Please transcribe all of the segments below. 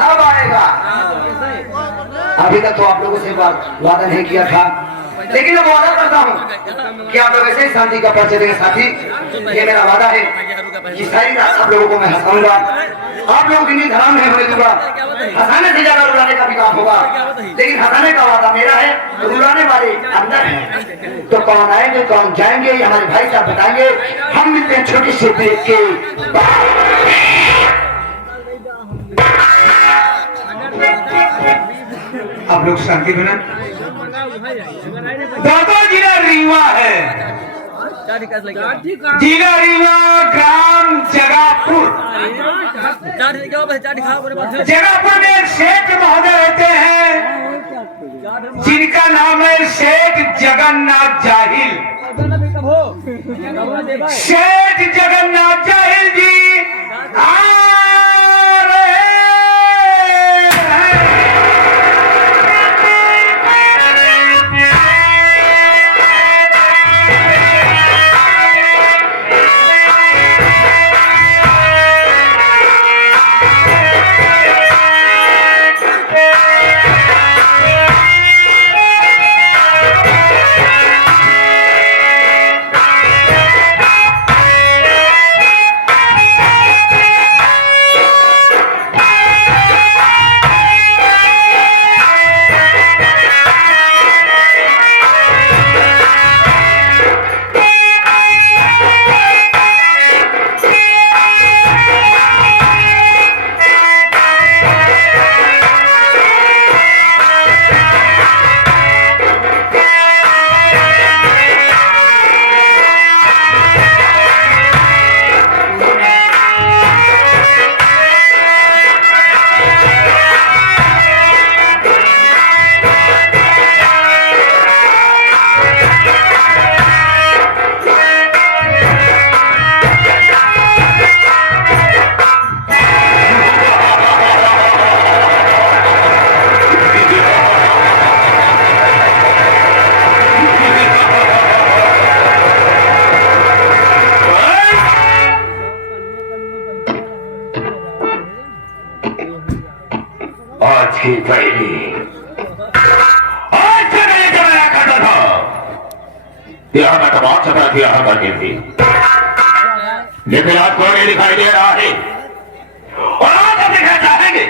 अब आएगा। अभी तक तो आप लोगों से वादा नहीं किया था, लेकिन अब वादा करता हूँ कि आप लोग ऐसे ही शांति का परिचय देंगे साथी। ये मेरा वादा है कि सारी रात आप लोगों को मैं हंसाऊंगा, आप लोगों की नींद हराम नहीं होने दूंगा। हंसाने से ज्यादा रुलाने का भी काम होगा, लेकिन हंसाने का वादा मेरा है, रुलाने वाले अंदर हैं। तो कौन आएंगे कौन जाएंगे ये हमारे भाई साहब बताएंगे। हम मिलते हैं छोटी सी ब्रेक के आप लोग शांति बना। दादा जिला रीवा है, जिला रीवा, ग्राम जगापुर। जगापुर में एक सेठ महोदय रहते हैं जिनका नाम है सेठ जगन्नाथ जाहिल। सेठ जगन्नाथ जाहिल जी आ रहे हैं। यहाँ मैं तमाम सफर किया करती थी, लेकिन आज कोई नहीं दिखाई दे रहा है। और आज हम दिखा चाहेंगे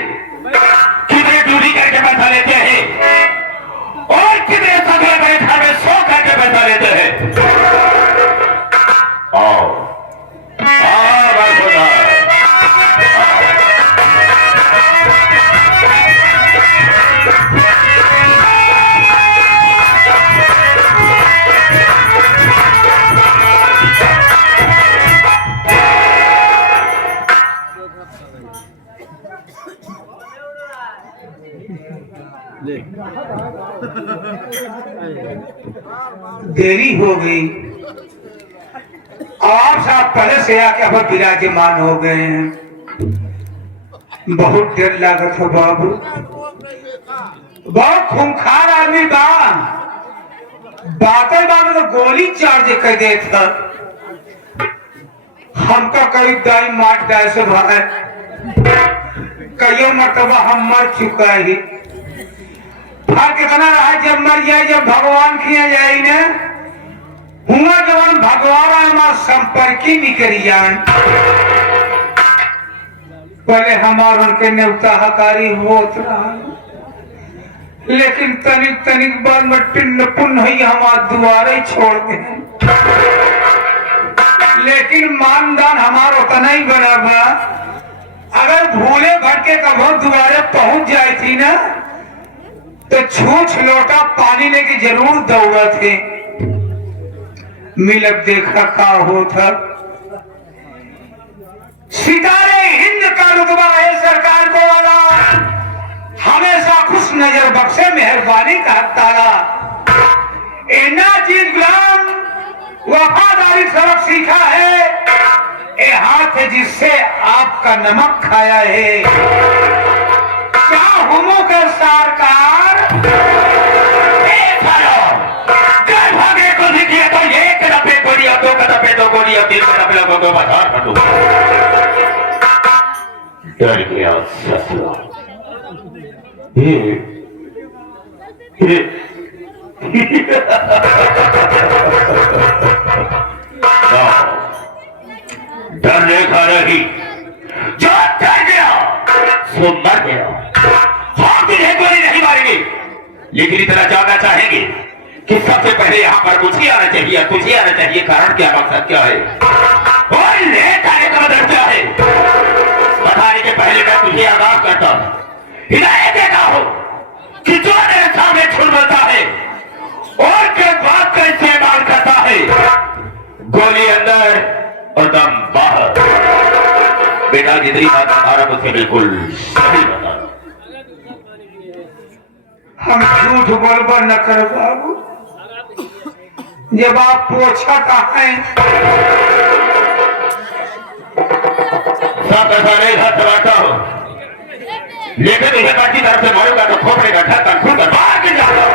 कितने ड्यूटी करके पैसा लेते हैं और कितने सगले बड़े घर में सो करके पैसा लेते हैं। आओ देरी हो गई, आप साहब पहले से आके अब विराजमान हो गए हैं। बहुत देर लागत हो बाबू, बहुत खूंखार आदमी बा, बातें बात तो गोली चार्ज कर दे था। हमका करीब दाई मार डाय से भाई कई मरतबा हम मर चुका है। फर्क इतना रहा जब मर जाए जब भगवान किया जाए ना हुआ जवान भगवान हमार संपर्क ही नहीं करी जाए। पहले हमार उनके नेवता हकारी होत रहा, लेकिन तनिक तनिक बाल मट्टी नपुन ही हमार दुआरे छोड़ दे। लेकिन मानदान हमारा उतना ही बना बा, अगर भूले भटके कभो दुआरे पहुंच जाए थी ना तो छूछ लोटा पानी लेके जरूर दौड़ा थे। मिलब देखा का होता, सितारे हिंद का रुतबा है सरकार को वाला, हमेशा खुश नजर बख्शे मेहरबानी का ताला। इना चीज गुलाम वफादारी सबक सीखा है, ए हाथ है जिससे आपका नमक खाया है। क्या हुमो के सरकार भागे को दिखिए तो एक डब्बे गोलियां, दो डब्बे दो गोलियां, तीन डब्बे लोगों को बाजार फटू। डर गया ससुरा, डरने का रही, जो डर गया सो मर गया। हम तुझे गोली नहीं मारेंगे, लेकिन इतना जानना चाहेंगे कि सबसे पहले यहाँ पर मुझे आना चाहिए, तुझे आना चाहिए। कारण क्या, मकसद क्या है और ले जाने का मतलब क्या है, बताने के पहले मैं तुझे आगाह करता हूं, हिदायत देता हूं कि जो मेरे सामने झूठ बोलता है और के बात का इस्तेमाल करता है, गोली अंदर और दम बाहर। बेटा जितनी बात बता रहा मुझसे बिल्कुल सही बता। हम झूठ बोलबो न कर बाबू, जब आप पूछा है सब ऐसा नहीं हाथ दबाता हो, लेकिन तुझे बाकी तरफ से मारूंगा तो खोपड़े का ढक्कन खुलकर बाहर गिर जाएगा।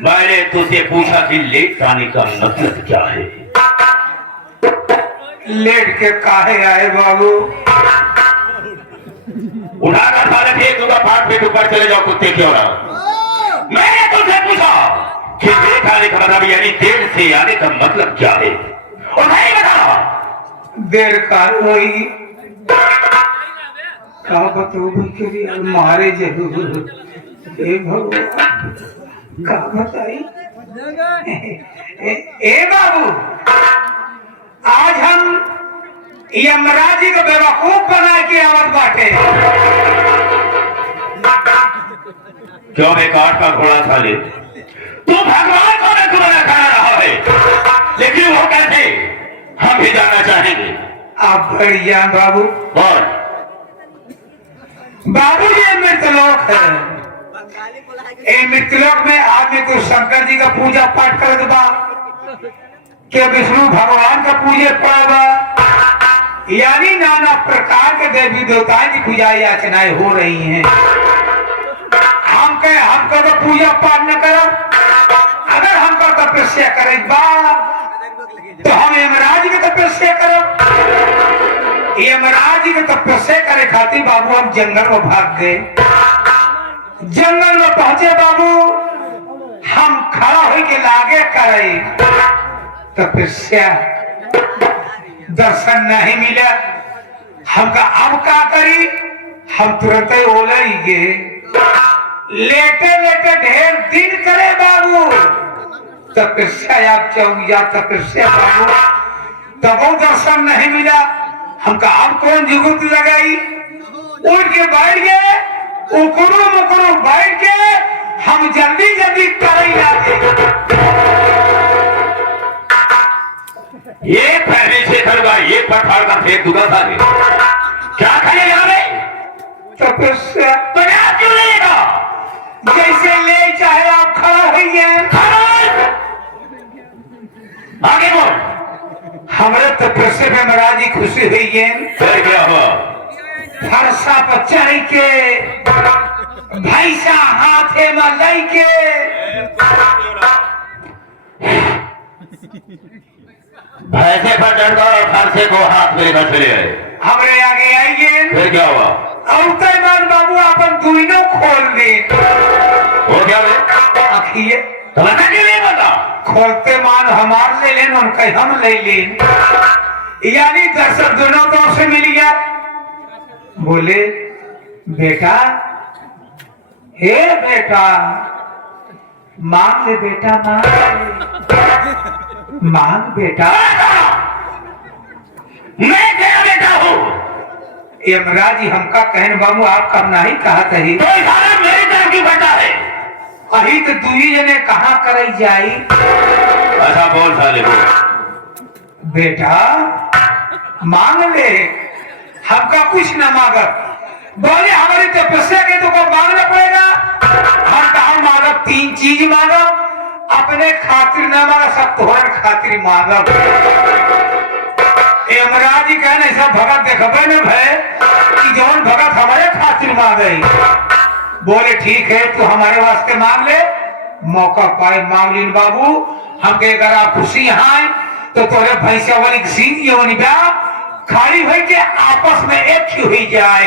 मैंने तुझसे पूछा कि लेट आने का मतलब क्या है। लेट के काहे आए बाबू? उठाकर साले फेंक दूंगा, पांच फीट ऊपर चले जाओ कुत्ते क्यों ना। मैंने तुझसे पूछा कि लेट आने का मतलब यानी देर से आने का मतलब क्या है, और नहीं बता। देर का होगी का बताओ करी मारे जरूर। हे भगवान का बताई। ए बाबू, आज हम यमराज जी को बेवकूफ बना के आवत बाटे। क्यों मैं काट का घोड़ा था ले, तू भगवान को न तुम्हारा खा रहा है, लेकिन वो कैसे हम भी जानना चाहेंगे। आप बढ़िया बाबू। और बाबू जी मृतलोक है, ए मृतलोक में आदमी को शंकर जी का पूजा पाठ कर दबा के विष्णु भगवान का पूजे पड़बा, यानी नाना प्रकार के देवी देवताओं की पूजा याचनाएं हो रही हैं। हमको तो पूजा पाठ न करो, अगर हमको तपस्या करे तो हम यमराज की तपस्या करो। यमराज की तपस्या करे खातिर बाबू हम जंगल में भाग गए। जंगल में पहुंचे बाबू, हम खड़ा हो के लागे करे तपस्या, दर्शन नहीं मिला। हमका अब का करी, हम तुरंत ही ओले गए। लेटे लेटे ढेर दिन करे बाबू तपस्या, आप चौया तपस्या बाबू, तब वो दर्शन नहीं मिला। हमका अब कौन जुगुत लगाई, उठ के बैठ गए, उकड़ू मुकड़ू बैठ के हम जल्दी जल्दी करे जाते। ये पहले से करूंगा, ये पठार का फेंक दूंगा सारे। क्या करेगा मैं? तपस्या तो आप क्यों लेगा? जैसे ले चाहे आप खड़ा होइए। आगे बोल। हमारे तपस्या में महाराज जी खुशी हुई है। फिर क्या हुआ? फरसा पर चढ़ के भैंसा हाथे में लई के भैंसे पर चढ़कर और फरसे को हाथ में लेकर चले गए। हमरे आगे आइए। फिर क्या हुआ? औते बाद बाबू अपन दुइनों खोल दे। वो क्या हुआ? आखिए तुम्हें क्यों नहीं पता? खोलते मान हमार ले लेन, उनका हम ले लेन, यानी दर्शक दोनों तरफ से मिल गया। बोले बेटा, हे बेटा, मांग ले बेटा, मांग बेटा। मैं तेरा बेटा हूँ। यमराज जी हमका कहन बाबू आप कब नहीं कहा थी, तो इशारा मेरी तरफ क्यों करता है? अही तो दुई जने कहाँ कराई जाई। ऐसा बोल साले बोल। बेटा मांग ले, हमका कुछ न मांगत। बोले हमारी तपस्या के तो को मांगना पड़ेगा। हम कहा मांगब, तीन चीज मांगब, अपने खातिर न मांगा, सब तोहर खातिर मांगब। यमराज जी कहने सब भगत देखबे न भय कि जौन भगत हमारे खातिर मांगे। बोले ठीक है, तू हमारे वास्ते मांग ले। मौका पाए मांग लीन बाबू। हमके अगर आप खुशी हैं तो तोरे भैंसा वाली सिंह जो निभा खाली भाई के आपस में एक ही हुई जाए।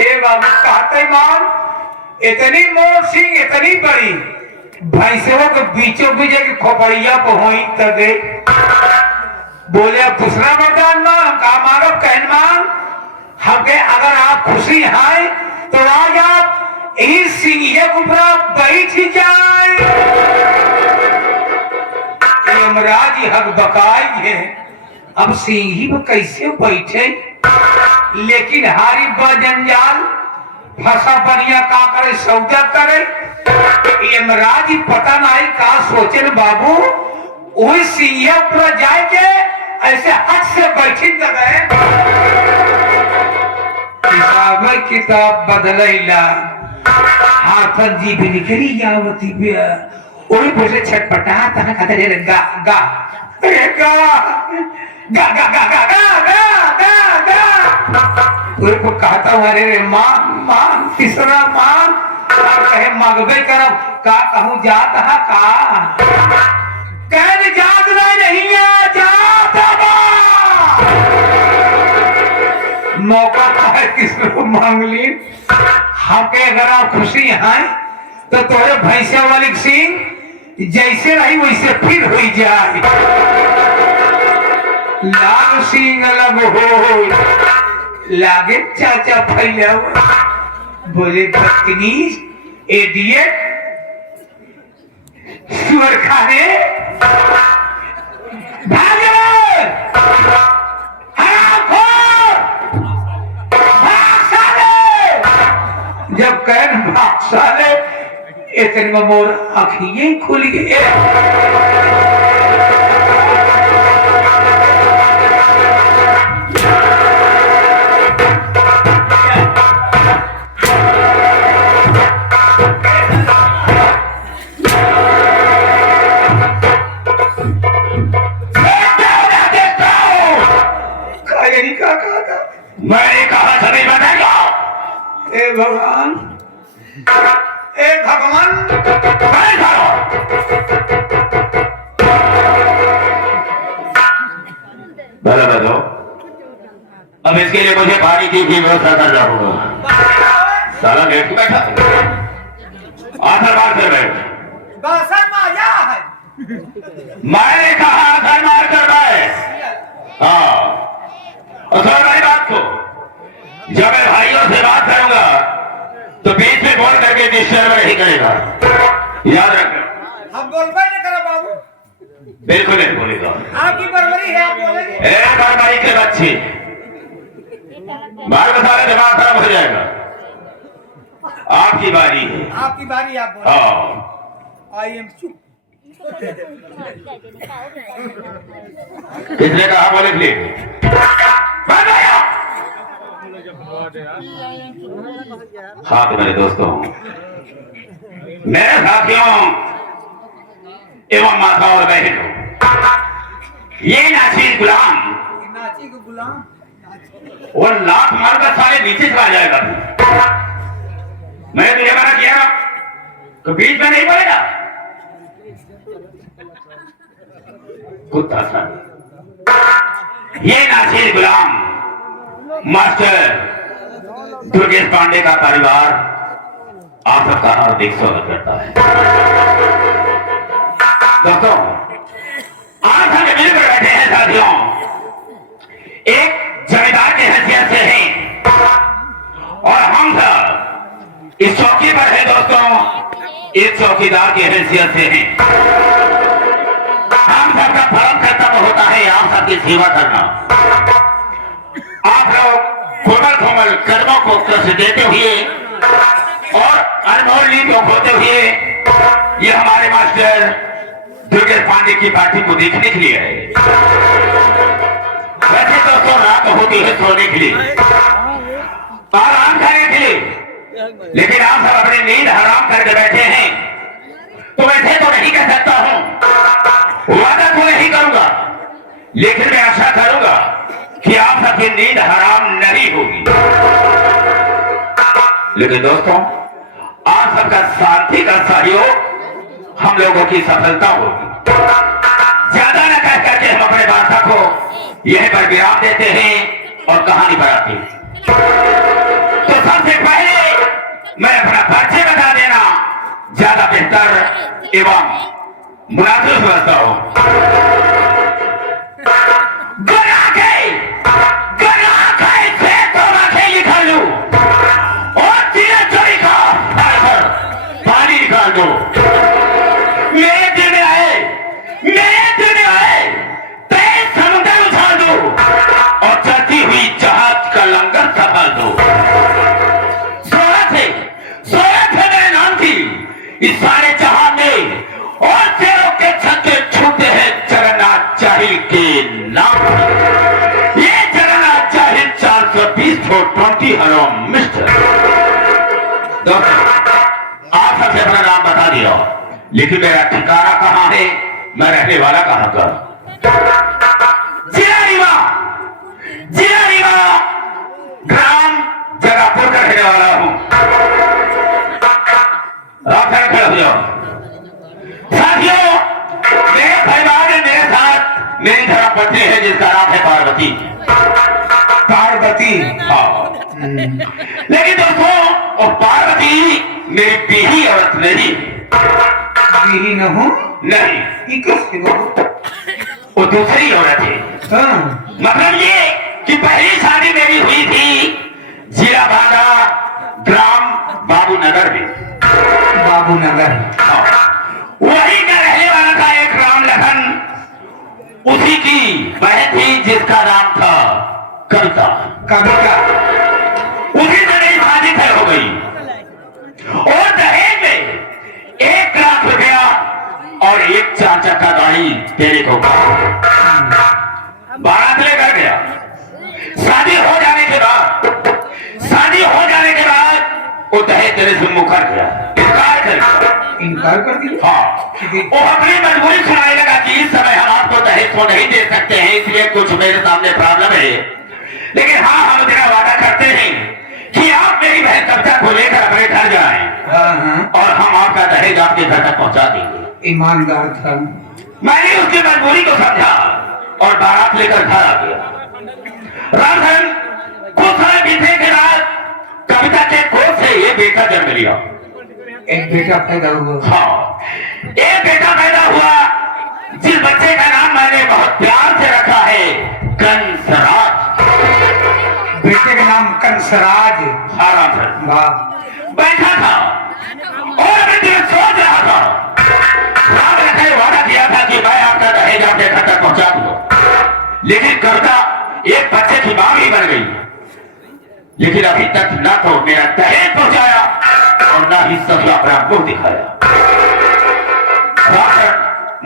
ए बाबू कहते मान इतनी मोर सिंह इतनी बड़ी भैंसों के बीचों बीच की खोपड़िया पहुंच तक बोले अब दूसरा वरदान मांग का मांगब कहन मांग हमके अगर आप खुशी हैं तो आज आप इस सिंह के ऊपर बैठ जाए। यमराज हक बकाई है अब सिंह ही में कैसे बैठे लेकिन हारी बजंजाल फंसा बनिया का करे सौदा करे यमराज पता नहीं का सोचन बाबू वही सिंह पर जाए के ऐसे हक से बैठी गए किताब बदलैला हाथन जी भी निकली जावती पे वही बोले छटपटा तना कहते रे गा गा गा गा गा गा गा गा गा वही को कहता हूँ अरे रे मां तीसरा मां कहे मगबे करब का कहूँ जात हा का कह जात नहीं जात मौका है किसको मांग ली हमके अगर आप खुशी हैं तो तोरे भैंसा वाली सिंह जैसे रही वैसे फिर हो जाए लाग सिंह अलग हो लागे चाचा फैला बोले बदतमीज एडियट सुअर खाने भागे जब कैन भागसाले इतने में मोर आँखिए खुल गए मैंने कहा सभी बताएगा ए भगवान भला बताओ अब इसके लिए मुझे पानी की भी व्यवस्था करना होगा साला बैठ के बैठा आधर मार कर बैठ मैंने कहा आधर मार कर बैठ हाँ और भाई बात को जब मैं भाइयों से बात करूंगा तो बीच में बोल करके डिस्टर्ब नहीं करेगा याद रखना हम बोलबे नहीं करो बाबू बिल्कुल नहीं बोलेगा आपकी बर्बरी है आप बोलेंगे बर्बरी के बच्चे बार बता दिमाग खराब हो जाएगा आपकी बारी है आपकी बारी आप बोले हाँ आई एम चुप किसने कहा बोले प्लीज हाँ तो मेरे दोस्तों मेरे साथियों एवं माता और बहनों ये नाचीज गुलाम नाची को गुलाम वो लात मारकर सारे नीचे चला जाएगा मैंने तुझे मना किया ना तो बीच में नहीं बोलेगा कुत्ता सा ये नाचीज गुलाम मास्टर दुर्गेश पांडे का परिवार आप सबका हार्दिक स्वागत करता है दोस्तों आज हम मिलकर बैठे हैं साथियों एक जमींदार की हैसियत से हैं और हम सब इस चौकी पर है दोस्तों एक चौकीदार की हैसियत से हैं हम सबका परम कर्तव्य होता है आप सबकी सेवा करना आप लोग कोमल कर्मों को कष्ट देते हुए और अनमोल नीतियों खोते हुए ये हमारे मास्टर दुर्गेश पांडे की पार्टी को देखने के लिए है वैसे दोस्तों रात होती है सोने के लिए आराम करने के लिए लेकिन आप सब अपनी नींद हराम करके बैठे हैं तो वैसे तो नहीं कह सकता हूं वादा तो नहीं करूंगा लेकिन मैं आशा करूंगा कि आप सबकी नींद हराम नहीं होगी लेकिन दोस्तों आप सबका शांति का सहयोग हम लोगों की सफलता होगी ज्यादा न कह करके हम अपने वार्ता को यहीं पर विराम देते हैं और कहानी पर आते हैं तो सबसे पहले बेहतर एवं मुनासिब समझता हूं। से तो रखे निकाल लूं और तेरा चोरी का पानी निकाल दो। मेरे दिल में आए तेज समुद्र उछाल दो और चलती हुई जहाज का लंगर संभाल दो। सोरत है मेरे नाम की इस सारे जहां में और तेरों के छक्के छूटे हैं जगन्नाथ जाहिल के नाम। ये जगन्नाथ जाहिल 420 20 हलो मिस्टर। दोस्तों आप सबसे अपना नाम बता दिया, लेकिन मेरा ठिकाना कहां है, मैं रहने वाला कहां का? जिला रीवा ग्राम जगापुर का रहने वाला हूं। आप खड़े हो जाओ। साथियों, मेरे परिवार में मेरे साथ मेरी धर्मपत्नी है जिसका नाम है पार्वती। हाँ। लेकिन दोस्तों वो पार्वती मेरी बीही औरत नहीं। बीही न हो नहीं, कैसे हो? वो दूसरी औरत है। हाँ। मतलब ये कि पहली शादी मेरी हुई थी जिला बांदा ग्राम बाबूनगर में। बाबूनगर। हाँ। वही का रहने वाला था एक राम लखन, उसी की बहन थी जिसका नाम था कविता। उसी से मेरी शादी तय हो गई और दहेज में 1 लाख रुपया और एक 4 चक्का गाड़ी तेरे को बारात लेकर गया। शादी हो जाने के बाद वो दहेज तेरे से मुकर गया, इनकार कर दिया। हाँ, वो अपनी मजबूरी सुनाने लगा कि इस समय हम आपको दहेज को नहीं दे सकते हैं, इसलिए कुछ मेरे सामने प्रॉब्लम है, लेकिन हाँ हम तेरा वादा करते हैं कि आप मेरी बहन कविता को लेकर अपने घर जाएं और हम आपका दहेज आपके घर तक पहुंचा देंगे। ईमानदार था। मैंने उसकी मजबूरी को समझा और बारात लेकर घर आ गया। रामधन कुछ समय बीतने के बाद कविता के कोख से ये बेटा जन्म लिया। एक बेटा पैदा हुआ। हाँ, एक बेटा पैदा हुआ जिस बच्चे का नाम मैंने बहुत प्यार से रखा है कंसराज। बेटे का नाम कंसराज। आराम से बैठा था और अपने दिल में सोच रहा था, राम ने वादा किया था कि मैं आपका दहेज आपके घर तक पहुंचा दूंगा, लेकिन कविता एक बच्चे की मां भी बन गई, लेकिन अभी तक ना तो मेरा दहेज पहुंचाया और ना ही सभी अपना मुंह दिखाया।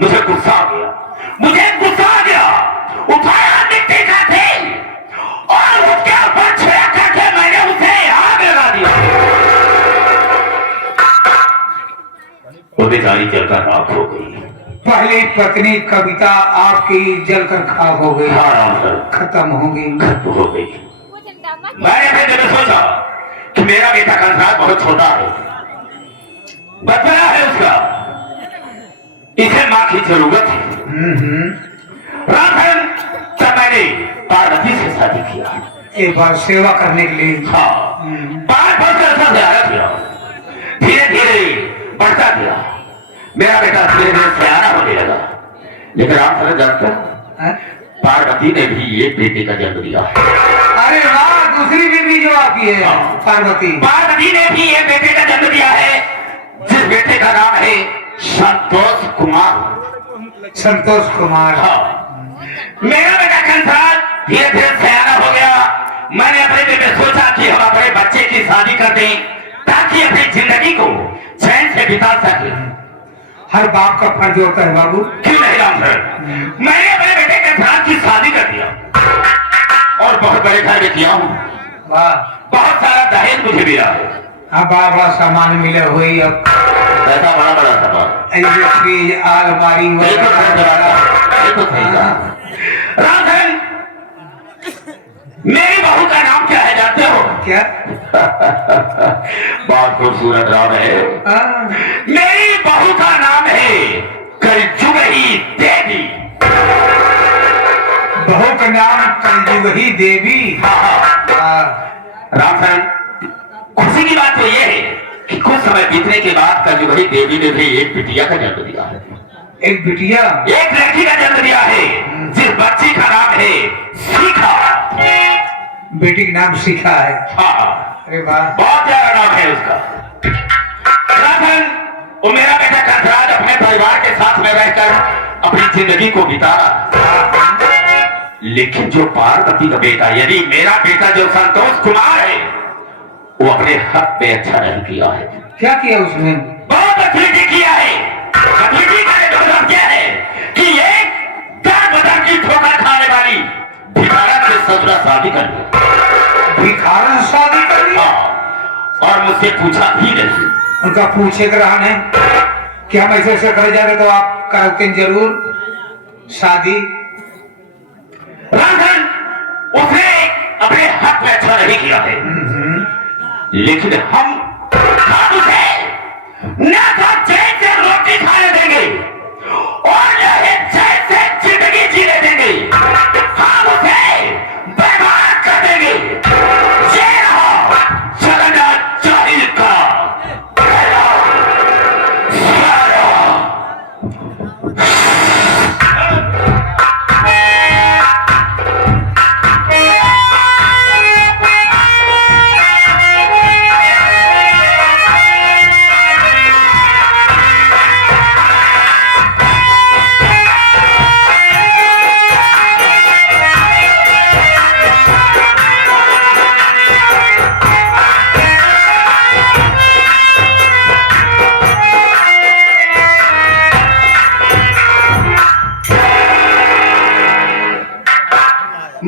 मुझे गुस्सा आ गया, उठाया मिट्टी का तेल और उसके ऊपर छिड़क करके मैंने उसे आग लगा दिया। वो बेचारी जलकर राख हो गई। पहली पत्नी कविता आपकी जलकर खाक हो गई। खत्म हो गई। मैंने अपने दिल में सोचा कि मेरा बेटा कंसराज बहुत छोटा है, बचपना है उसका, इसे मां की जरूरत है। रामधन तब मैंने पार्वती से शादी किया। एक बार सेवा करने के लिए। हाँ, 5 वर्ष ऐसा ज़्यादा किया, धीरे धीरे बढ़ता गया। मेरा बेटा धीरे धीरे सयाना होने लगा, लेकिन रामधन जानता पार्वती ने भी एक बेटे का जन्म दिया। अरे वाह, दूसरी बीवी जो आपकी है पार्वती ने भी एक बेटे का जन्म दिया है, जिस बेटे का नाम है संतोष कुमार। हाँ, मेरा बेटा कंसराज धीरे धीरे सयाना हो गया। मैंने अपने दिल में सोचा कि हम अपने बच्चे की शादी कर दें ताकि अपनी जिंदगी को चैन से बिता सके। हर बाप का फर्ज होता है बाबू। क्यों नहीं रामधन, मैंने अपने बेटे कंसराज की शादी कर दिया और बहुत बड़े घर में किया हूँ। बहुत सारा दहेज मुझे मिला है। हाँ, बड़ा सामान मिले हुई। अब ऐसा बड़ा सामान, अलमारी रामधन, मेरी बहू का नाम क्या है जानते हो? क्या? बहुत खूबसूरत नाम है। मेरी बहू का नाम है कलजुगही देवी। बहू का नाम कलजुगही देवी। रामधन, खुशी की बात तो यह है कि कुछ समय बीतने के बाद कल वही देवी ने भी एक बिटिया का जन्म दिया है। एक बिटिया, एक लड़की का जन्म दिया है जिस बच्ची का नाम है शिखा। बेटी का नाम शिखा है। हाँ, अरे वाह, बहुत प्यारा नाम है उसका। राधन, वो मेरा बेटा कंसराज अपने परिवार के साथ में रहकर अपनी जिंदगी को बिता रहा। लेकिन जो पार्वती का बेटा यानी मेरा बेटा जो संतोष कुमार है, वो अपने हक में अच्छा नहीं किया है। क्या किया उसने? बहुत अतिथि किया है। अतिथि का ये मतलब क्या है कि एक दान बदन की ठोकर खाने वाली भिखारन से ससुरा शादी कर ली। भिखारन शादी कर ली? और मुझसे पूछा भी नहीं। उनका पूछे कर रहा कि हम ऐसे ऐसे कर जाते तो आप करते जरूर शादी। राधन, उसने अपने हक में अच्छा नहीं किया है। लेकिन हम उसे न तो चैन से रोटी खाने देंगे और न ही चैन से जिंदगी जीने देंगे। हम उसे बर्बाद कर देंगे। ये रहा चलना जाहिल का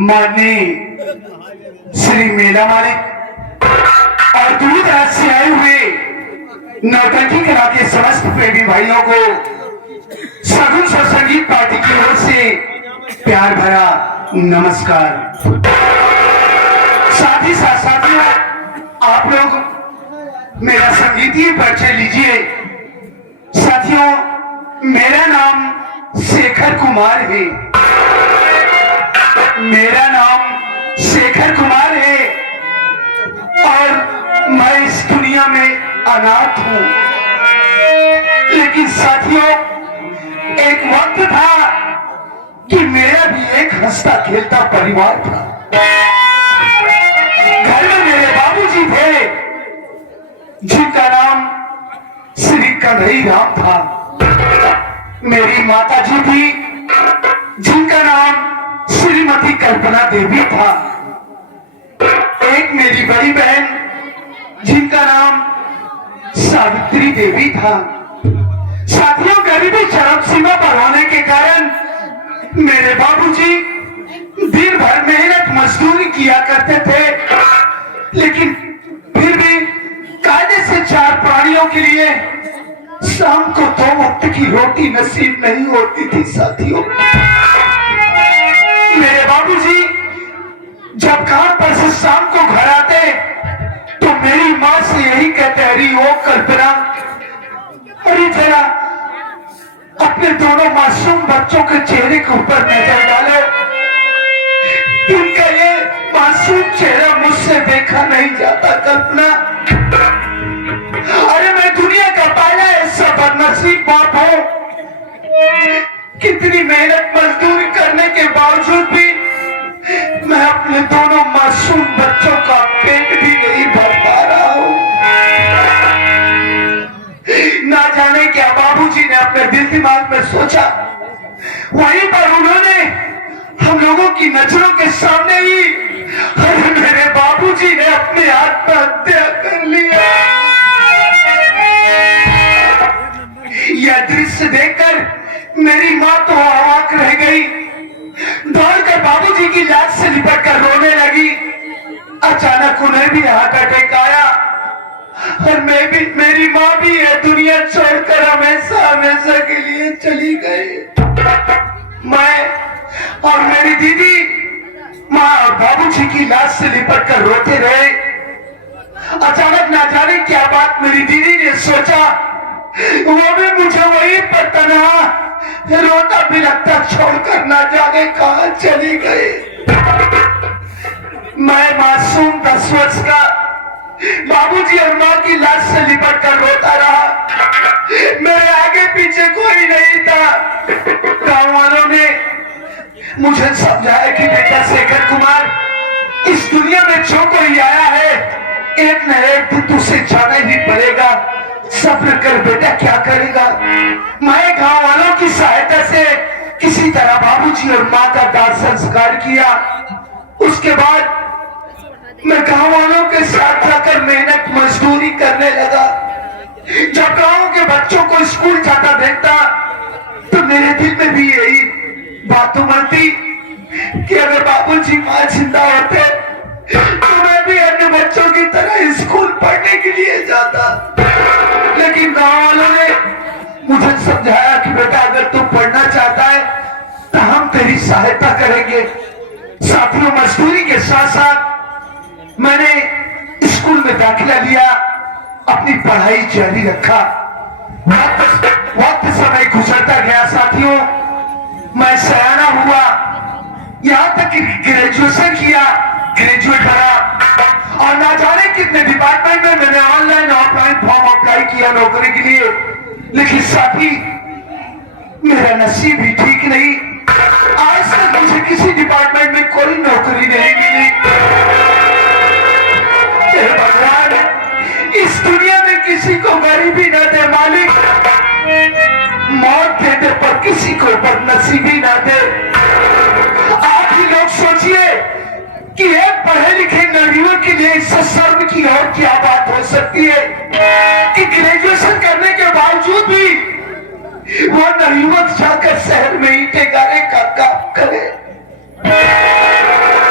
माननीय श्री मेला मालिक और दूर दराज से आए हुए नौटंकी कला के समस्त प्रेमी भाइयों को सगुन स्वर संगीत पार्टी की ओर से प्यार भरा नमस्कार। साथ ही साथ साथियों, आप लोग मेरा संगीतीय परिचय लीजिए। साथियों, मेरा नाम शेखर कुमार है। मेरा नाम शेखर कुमार है और मैं इस दुनिया में अनाथ हूं। लेकिन साथियों, एक वक्त था कि मेरा भी एक हंसता खेलता परिवार था। घर में मेरे बाबूजी थे जिनका नाम श्री कन्हई राम था। मेरी माता जी थी जिनका नाम श्रीमती कल्पना देवी था। एक मेरी बड़ी बहन जिनका नाम सावित्री देवी था। साथियों, गरीबी चरम सीमा पर होने के कारण मेरे बाबूजी दिन भर मेहनत मजदूरी किया करते थे, लेकिन फिर भी कायदे से चार प्राणियों के लिए शाम को 2 वक्त की रोटी नसीब नहीं होती थी। साथियों, मेरे बाबूजी जब काम पर से शाम को घर आते तो मेरी माँ से यही कहते, अरे ओ कल्पना, अरे जरा अपने दोनों मासूम बच्चों के चेहरे के ऊपर नजर डालो। उनका ये मासूम चेहरा मुझसे देखा नहीं जाता कल्पना। अरे मैं दुनिया का पहला ऐसा बदनसीब बाप हूं, कितनी मेहनत मजदूरी करने के बावजूद भी मैं अपने दोनों मासूम बच्चों का पेट भी नहीं भर पा रहा हूं। ना जाने क्या बाबूजी ने अपने दिल दिमाग में सोचा, वहीं पर उन्होंने हम लोगों की नजरों के सामने ही मेरे बाबूजी ने अपने हाथ पर हत्या कर लिया। यह दृश्य देखकर मेरी माँ तो अवाक रह गई। दौड़कर बाबूजी की लाश से लिपट कर रोने लगी। अचानक उन्हें भी हार्ट अटैक आया और मेरी माँ भी यह दुनिया छोड़कर हमेशा हमेशा के लिए चली गई। मैं और मेरी दीदी माँ और बाबूजी की लाश से लिपट कर रोते रहे। अचानक ना जाने क्या बात मेरी दीदी ने सोचा, वो भी मुझे वहीं पर तन्हा रोता बिलखता छोड़कर ना जाने कहां चली गई। मैं मासूम 10 वर्ष का बाबूजी और माँ की लाश से लिपट कर रोता रहा। मेरे आगे पीछे कोई नहीं था। गांव वालों ने मुझे समझाया कि बेटा शेखर कुमार, इस दुनिया में जो कोई आया है एक न एक दिन तुझसे जाना ही पड़ेगा। सब्र कर बेटा, क्या करेगा। मैं गांव वालों की सहायता से किसी तरह बाबूजी और माँ का दाह संस्कार किया। उसके बाद मैं गांव वालों के साथ जाकर मेहनत मजदूरी करने लगा। जब गांव के बच्चों को स्कूल जाता देखता तो मेरे दिल में भी यही बात उमड़ती कि अगर बाबूजी माँ जिंदा होते तो मैं भी अन्य बच्चों की तरह स्कूल पढ़ने के लिए जाता। लेकिन गांव वालों ने मुझे समझाया कि बेटा अगर तू पढ़ना चाहता है तो हम तेरी सहायता करेंगे। साथियों, मजदूरी के साथ साथ मैंने स्कूल में दाखिला लिया, अपनी पढ़ाई जारी रखा। वक्त समय गुजरता गया साथियों, मैं सयाना हुआ, यहां तक कि ग्रेजुएशन किया, ग्रेजुएट बना और ना जाने कितने डिपार्टमेंट में मैंने ऑनलाइन ऑफलाइन फॉर्म अप्लाई किया नौकरी के लिए। लेकिन साथी, मेरा नसीब ही ठीक नहीं। आज तक मुझे किसी डिपार्टमेंट में कोई नौकरी नहीं मिली। भगवान, इस दुनिया में किसी को गरीबी न दे मालिक, मौत दे दे पर किसी को बदनसीबी ना दे। आप ही लोग सोचिए कि एक पढ़े लिखे नवयुवक के लिए इससे शर्म की और क्या बात हो सकती है कि ग्रेजुएशन करने के बावजूद भी वो नवयुवक जाकर शहर में ईंटे गाड़े का काम करे।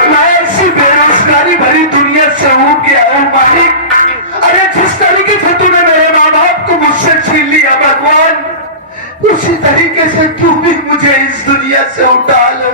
मैं ऐसी बेरोजगारी भरी दुनिया से उब गया हूं मालिक। अरे जिस तरीके से तूने मेरे माँ बाप को मुझसे छीन लिया भगवान, उसी तरीके से तू भी मुझे इस दुनिया से उठा ले।